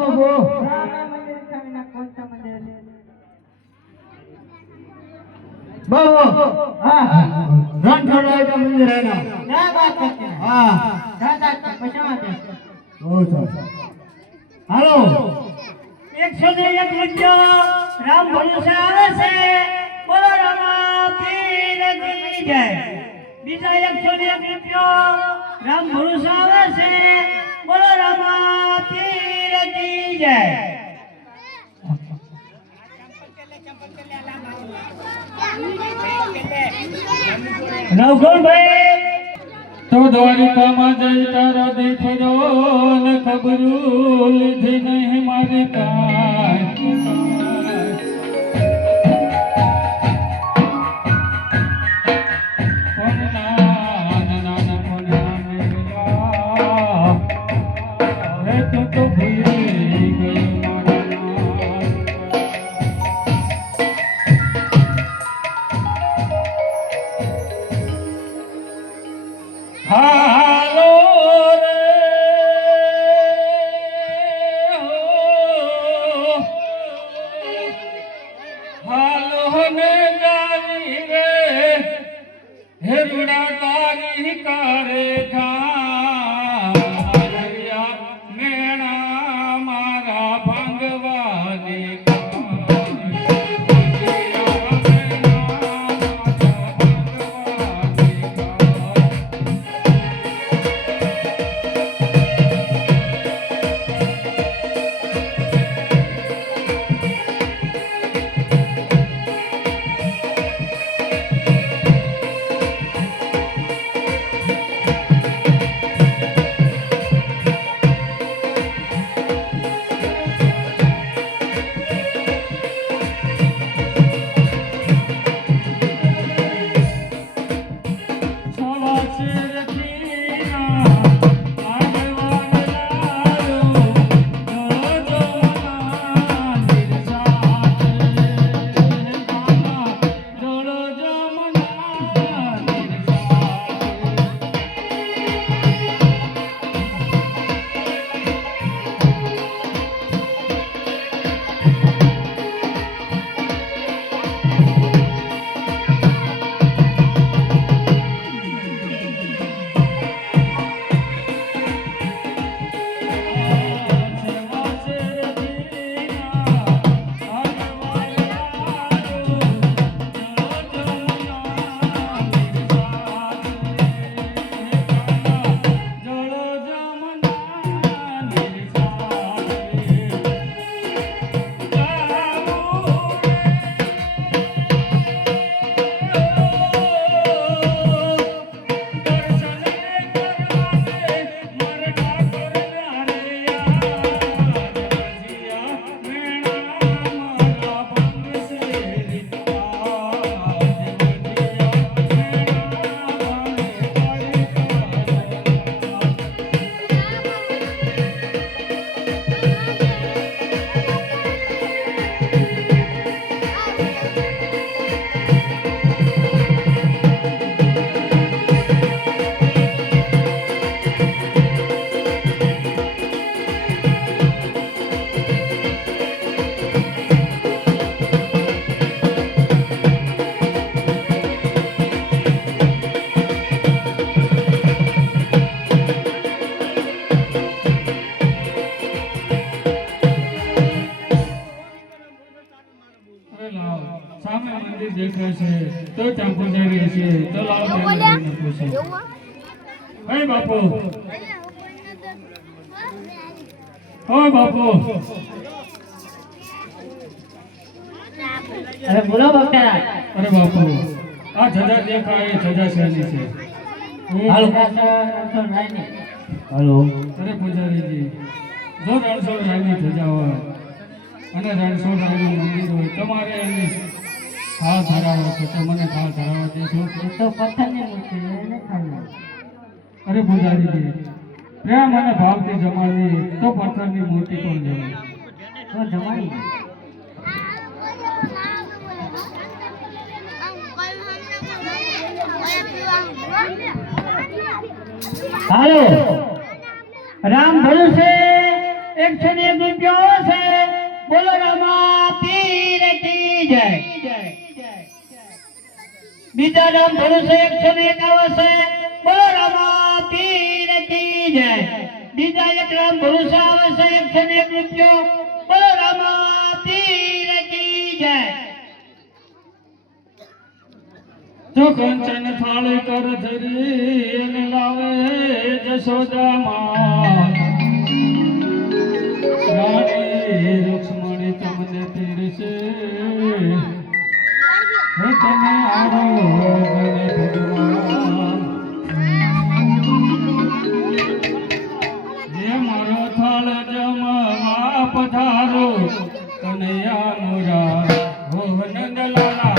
बाबू मंदिर स्वामी कौन सा मंदिर है बाबू हाँ रणछोड़ का मंदिर है ना क्या बात करते हैं हाँ दादा पैसा आते ओ सर हेलो 101 रुपया राम भरोसे आवे से बोलो रामा पीर की जय बीजा 101 रुपया राम भरोसे आवे से बोलो रामा पीर की जय नवगुण भाई तो द्वारिका में जय तारा देखो न खबरू लिधी नहीं मारी काय तो भूल गई हालो रे हालो ने गारी रे हेरुड़ा गारी करे धारिया मेणा मारा भंगवानी સામે મંદિર દેખાય છે તો ત્યાં પૂજારી છે તો લાવ પૂછે હે બાપુ હો બાપુ अरे बोलो बकरा अरे बापू आ धजा देखाय धजा શેની છે હાલો રણછોડ રાયની हेलो अरे પૂજારીજી જો રણછોડ રાયની ધજા હોય અને રણછોડ રાયનું મંદિર હોય તમારે એની ખાલ ધરાવો છે તો મને ખાલ ધરાવવા દેશો એ તો પથ્થરની મૂર્તિ એને ખાલી અરે પૂજારીજી પ્રેમ અને ભાવથી જમાડવી તો પથ્થરની મૂર્તિ પણ જમે તો જમાડી हेलो राम भरोसे 101 રૂપિયો છે બોલો રામા પીર કી જય બીજા નામ ભરોસે 101 આવે છે બોલો રામા પીર કી જય બીજા એક નામ ભરોસે આવે છે 101 રૂપિયો બોલો રામા પીર કી જય જો કંચન થાળી કર ધરી અને લાવે જશોદા માં રાણી લક્ષ્મણી તમને પીરસે હે તમે આવો ગણે ભગવાન જે મારો થાળ જમવા પધારો કનૈયા મોરા હો નંદલાલા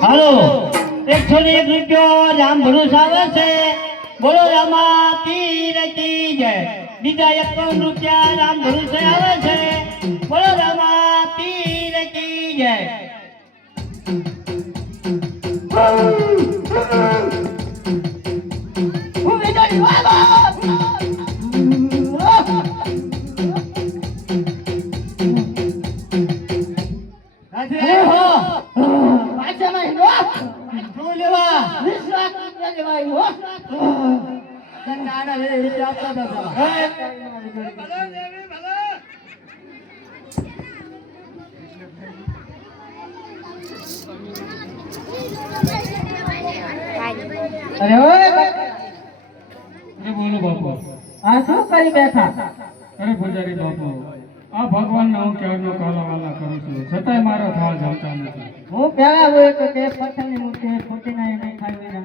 હાલો 101 રૂપિયો રામ ભરોસ આવે છે બોલો રામા પીર કી જય બીજા 51 રૂપિયા રામ ભરોસે આવે છે બોલો રામા પીર કી જય હું વિજય વાલો અરે બોલો બાપુ. આ શું કરી બેઠા અરે પૂજારી બાપુ, આ ભગવાનને હું ક્યારનો કાલાવાલા કરું છું, છતાંય મારા થાળ જમતા નથી. હું પેલા હોય તો તે પથ્થરની મૂર્તિ ખોટી ના નહીં ખાવી ના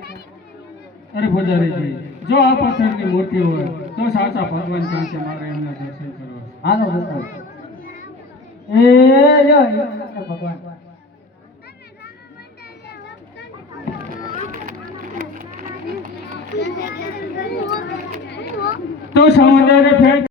અરે પૂજારીજી, જો આ પથ્થરની મૂર્તિ હોય તો સાચા ભગવાન ક્યાં છે, મારે એમના દર્શન કરવા. હાલો બતાવો જો ભગવાન તો સમુદ્ર ફેંક